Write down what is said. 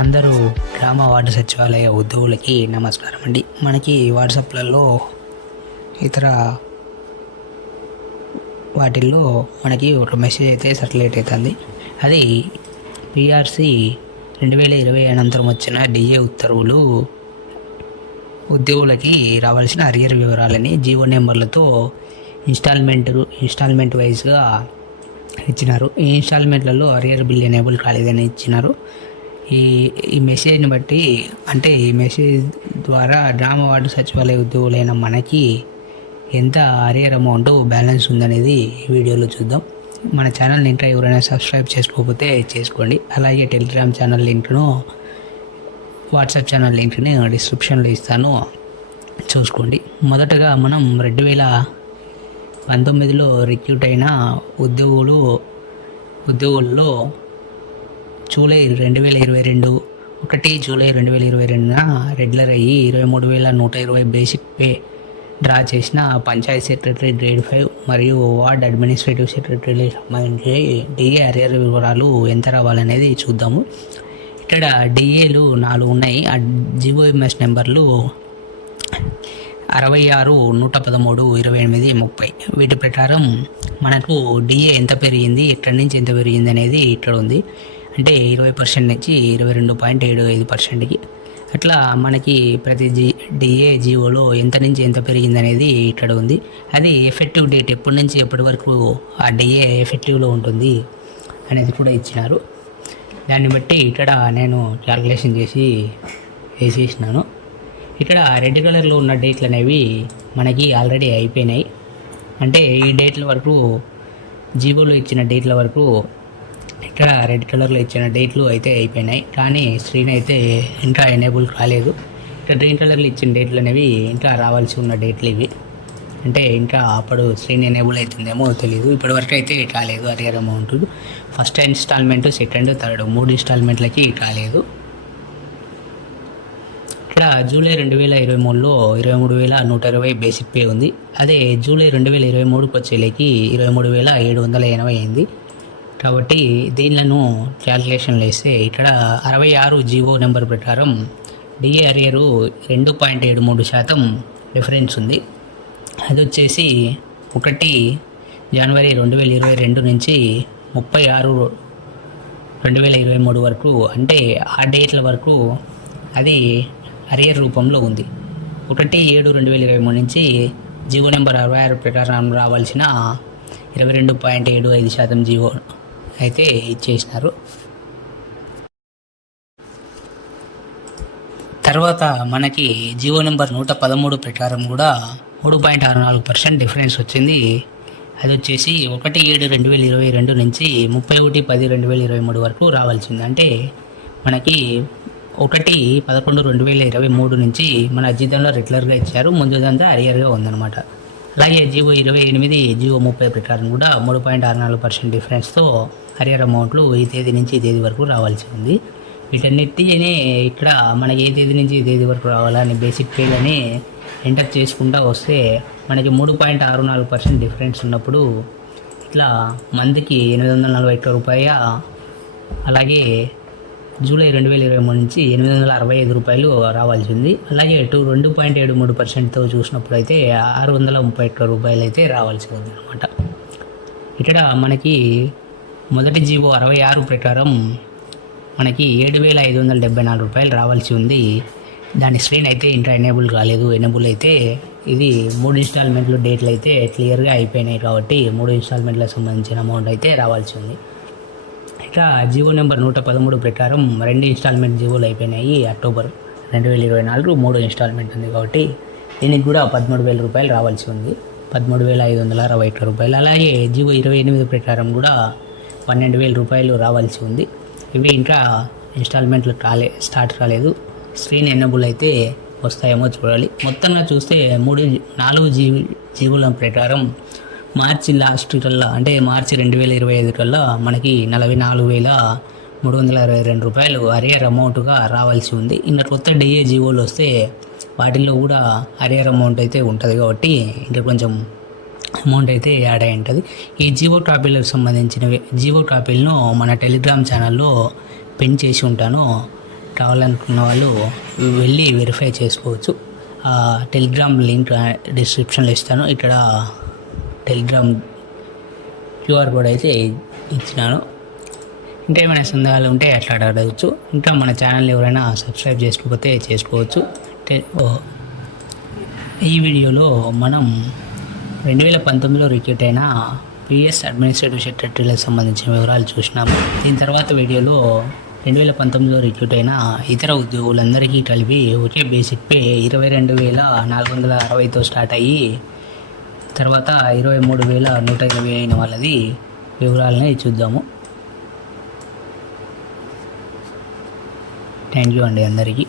అందరూ గ్రామ వార్డు సచివాలయ ఉద్యోగులకి నమస్కారం అండి. మనకి వాట్సాప్లలో ఇతర వాటిల్లో మనకి ఒక మెసేజ్ అయితే సర్క్యులేట్ అవుతుంది. అది పిఆర్సి రెండు వేల ఇరవై అనంతరం వచ్చిన డిఏ ఉత్తర్వులు ఉద్యోగులకి రావాల్సిన అరియర్ వివరాలని జీవో నెంబర్లతో ఇన్స్టాల్మెంట్ ఇన్స్టాల్మెంట్ వైజ్గా ఇచ్చినారు. ఈ ఇన్స్టాల్మెంట్లలో అరియర్ బిల్ ఎనేబుల్ కాలేదని ఇచ్చినారు. ఈ ఈ మెసేజ్ని బట్టి అంటే ఈ మెసేజ్ ద్వారా డ్రామా వార్డు సచివాలయ ఉద్యోగులైన మనకి ఎంత అరియర్ అమౌంట్ బ్యాలెన్స్ ఉందనేది ఈ వీడియోలో చూద్దాం. మన ఛానల్ ఇంకా ఎవరైనా సబ్స్క్రైబ్ చేసుకోకపోతే చేసుకోండి. అలాగే టెలిగ్రామ్ ఛానల్ లింక్ను వాట్సాప్ ఛానల్ లింక్ని డిస్క్రిప్షన్లో ఇస్తాను. చూసుకోండి. మొదటగా మనం రెండు వేల పంతొమ్మిదిలో రిక్రూట్ అయిన ఉద్యోగులు ఉద్యోగుల్లో జూలై రెండు వేల ఇరవై రెండు ఒకటి జూలై రెండు వేల ఇరవై రెండున రెగ్యులర్ అయ్యి ఇరవై మూడు వేల నూట ఇరవై బేసిక్ పే డ్రా చేసిన పంచాయత్ సెక్రటరీ గ్రేడ్ ఫైవ్ మరియు వార్డ్ అడ్మినిస్ట్రేటివ్ సెక్రటరీ సంబంధించి డిఏ అరియర్ వివరాలు ఎంత రావాలనేది చూద్దాము. ఇక్కడ డిఏలు నాలుగు ఉన్నాయి. ఆ జిఓఎంఎస్ నెంబర్లు అరవై ఆరు నూట పదమూడు ఇరవై ఎనిమిది ముప్పై. వీటి ప్రకారం మనకు డిఏ ఎంత పెరిగింది ఎక్కడి నుంచి ఎంత పెరిగింది అనేది ఇక్కడ ఉంది. అంటే ఇరవై పర్సెంట్ నుంచి ఇరవై రెండు పాయింట్ ఏడు ఐదు పర్సెంట్కి. అట్లా మనకి ప్రతి జీ డిఏ జీవోలో ఎంత నుంచి ఎంత పెరిగిందనేది ఇక్కడ ఉంది అది ఎఫెక్టివ్ డేట్ ఎప్పటి నుంచి ఎప్పటి వరకు ఆ డిఏ ఎఫెక్టివ్లో ఉంటుంది అనేది కూడా ఇచ్చినారు. దాన్ని బట్టి ఇక్కడ నేను క్యాల్కులేషన్ చేసి వేసేసినాను. ఇక్కడ రెడ్ కలర్లో ఉన్న డేట్లు అనేవి మనకి ఆల్రెడీ అయిపోయినాయి. అంటే ఈ డేట్ల వరకు జీవోలో ఇచ్చిన డేట్ల వరకు ఇక్కడ రెడ్ కలర్లో ఇచ్చిన డేట్లు అయితే అయిపోయినాయి. కానీ స్క్రీన్ అయితే ఇంకా ఎనేబుల్ కాలేదు. ఇక్కడ గ్రీన్ కలర్లో ఇచ్చిన డేట్లు అనేవి ఇంకా రావాల్సి ఉన్న డేట్లు ఇవి. అంటే ఇంకా అప్పుడు స్క్రీన్ ఎనేబుల్ అవుతుందేమో తెలియదు ఇప్పటి వరకు అయితే కాలేదు arrear amount. First instalment second third మూడు ఇన్స్టాల్మెంట్లకి కాలేదు. ఇక్కడ జూలై రెండు వేల ఇరవై మూడులో ఇరవై మూడు వేల నూట ఇరవై బేసిక్ పే ఉంది. అదే జూలై రెండు వేల ఇరవై మూడుకి వచ్చేలేకి ఇరవై మూడు వేల ఏడు వందల ఎనభై అయింది. కాబట్టి దీనిలను క్యాల్కులేషన్లు వేస్తే ఇక్కడ అరవై ఆరు జీవో నెంబర్ ప్రకారం డిఏ అరియరు రెండు పాయింట్ ఏడు మూడు శాతం డిఫరెన్స్ ఉంది. అది వచ్చేసి ఒకటి జనవరి రెండు వేల ఇరవై రెండు నుంచి ముప్పై ఆరు రెండు వేల ఇరవై మూడు వరకు అంటే ఆ డేట్ల వరకు అది అరియర్ రూపంలో ఉంది. ఒకటి ఏడు రెండు వేల ఇరవై మూడు నుంచి జీవో నెంబర్ అరవై ఆరు ప్రకారం రావాల్సిన ఇరవై రెండు పాయింట్ ఏడు ఐదు శాతం జీవో అయితే ఇచ్చేసినారు తర్వాత మనకి జియో నెంబర్ నూట పదమూడు ప్రకారం కూడా మూడు పాయింట్ ఆరు నాలుగు పర్సెంట్ డిఫరెన్స్ వచ్చింది. అది వచ్చేసి ఒకటి ఏడు రెండు వేల ఇరవై రెండు నుంచి ముప్పై ఒకటి పది రెండు వేల ఇరవై మూడు వరకు రావాల్సింది. అంటే మనకి ఒకటి పదకొండు రెండు వేల ఇరవై మూడు నుంచి మన జీతంలో రెగ్యులర్గా ఇచ్చారు. ముందుదంతా అరియర్గా ఉందన్నమాట. అలాగే జియో ఇరవై ఎనిమిది జియో ముప్పై ప్రకారం కూడా మూడు పాయింట్ ఆరు నాలుగు పర్సెంట్ డిఫరెన్స్తో హరియర్ అమౌంట్లు ఈ తేదీ నుంచి ఈ తేదీ వరకు రావాల్సి ఉంది. వీటన్నిటిని ఇక్కడ మనకి ఏ తేదీ నుంచి ఈ తేదీ వరకు రావాలని బేసిక్ బేసిక్ అని ఎంటర్ చేసుకుంటా వస్తే మనకి మూడు పాయింట్ ఆరు నాలుగు పర్సెంట్ డిఫరెన్స్ ఉన్నప్పుడు ఇట్లా మందికి ఎనిమిది వందల నలభై ఒక్క రూపాయ అలాగే జూలై రెండు వేల ఇరవై మూడు నుంచి ఎనిమిది వందల అరవై ఐదు రూపాయలు రావాల్సి ఉంది. అలాగే టూ రెండు పాయింట్ ఏడు మూడు పర్సెంట్తో చూసినప్పుడు అయితే ఆరు వందల ముప్పై ఒక్క రూపాయలు అయితే రావాల్సి ఉంది అనమాట ఇక్కడ మనకి మొదటి జీవో అరవై ఆరు ప్రకారం మనకి ఏడు వేల ఐదు వందల డెబ్బై నాలుగు రూపాయలు రావాల్సి ఉంది. దాని స్క్రీన్ అయితే ఇంకా ఎనేబుల్ కాలేదు. ఎనేబుల్ అయితే ఇది మూడు ఇన్స్టాల్మెంట్లు డేట్లు అయితే క్లియర్గా అయిపోయినాయి కాబట్టి మూడు ఇన్స్టాల్మెంట్లకు సంబంధించిన అమౌంట్ అయితే రావాల్సి ఉంది. ఇక జివో నెంబర్ నూట పదమూడు ప్రకారం రెండు ఇన్స్టాల్మెంట్ జీవోలు అయిపోయినాయి అక్టోబర్ రెండు వేల ఇరవై నాలుగు మూడు ఇన్స్టాల్మెంట్ ఉంది కాబట్టి దీనికి కూడా పదమూడు వేల రూపాయలు రావాల్సి ఉంది. పదమూడు వేల ఐదు వందల అరవై ఒక్క రూపాయలు. అలాగే జివో ఇరవై ఎనిమిది ప్రకారం కూడా పన్నెండు వేల రూపాయలు రావాల్సి ఉంది. ఇవి ఇంకా ఇన్స్టాల్మెంట్లు కాలే స్టార్ట్ కాలేదు. స్క్రీన్ ఎనబుల్ అయితే వస్తాయేమో చూడాలి. మొత్తంగా చూస్తే మూడు నాలుగు జీ జీవుల ప్రకారం మార్చి లాస్ట్ కల్లా అంటే మార్చి రెండు వేల ఇరవై ఐదు కల్లా మనకి నలభై నాలుగు వేల మూడు వందల అరవై రెండు రూపాయలు అరియర్ అమౌంట్గా రావాల్సి ఉంది. ఇంకా కొత్త డిఏ జీవోలు వస్తే వాటిల్లో కూడా అరియర్ అమౌంట్ అయితే ఉంటుంది కాబట్టి ఇంకా కొంచెం అమౌంట్ అయితే యాడ్ అయి ఉంటుంది. ఈ జియో టాపిల్కి సంబంధించినవి జియో టాపిల్ను మన టెలిగ్రామ్ ఛానల్లో పిన్ చేసి ఉంటాను. కావాలనుకున్న వాళ్ళు వెళ్ళి వెరిఫై చేసుకోవచ్చు. ఆ టెలిగ్రామ్ లింక్ డిస్క్రిప్షన్లో ఇస్తాను. ఇక్కడ టెలిగ్రామ్ క్యూఆర్ కోడ్ అయితే ఇచ్చినాను. ఇంకా ఏమైనా సందేహాలు ఉంటే అట్లా అడగచ్చు. ఇంకా మన ఛానల్ ఎవరైనా సబ్స్క్రైబ్ చేసుకోకపోతే చేసుకోవచ్చు. ఈ వీడియోలో మనం రెండు వేల పంతొమ్మిదిలో రిక్రూట్ అయిన పిఎస్ అడ్మినిస్ట్రేటివ్ సెక్రటరీలకు సంబంధించిన వివరాలు చూసినాము. దీని తర్వాత వీడియోలో రెండు వేల పంతొమ్మిదిలో రిక్రూట్ అయిన ఇతర ఉద్యోగులందరికీ కలిపి ఒకే బేసిక్ పే ఇరవై రెండు వేల నాలుగు వందల అరవైతో స్టార్ట్ అయ్యి తర్వాత ఇరవై మూడు వేల నూట ఇరవై అయిన వాళ్ళది వివరాలని చూద్దాము. థ్యాంక్ యూ అండి అందరికీ.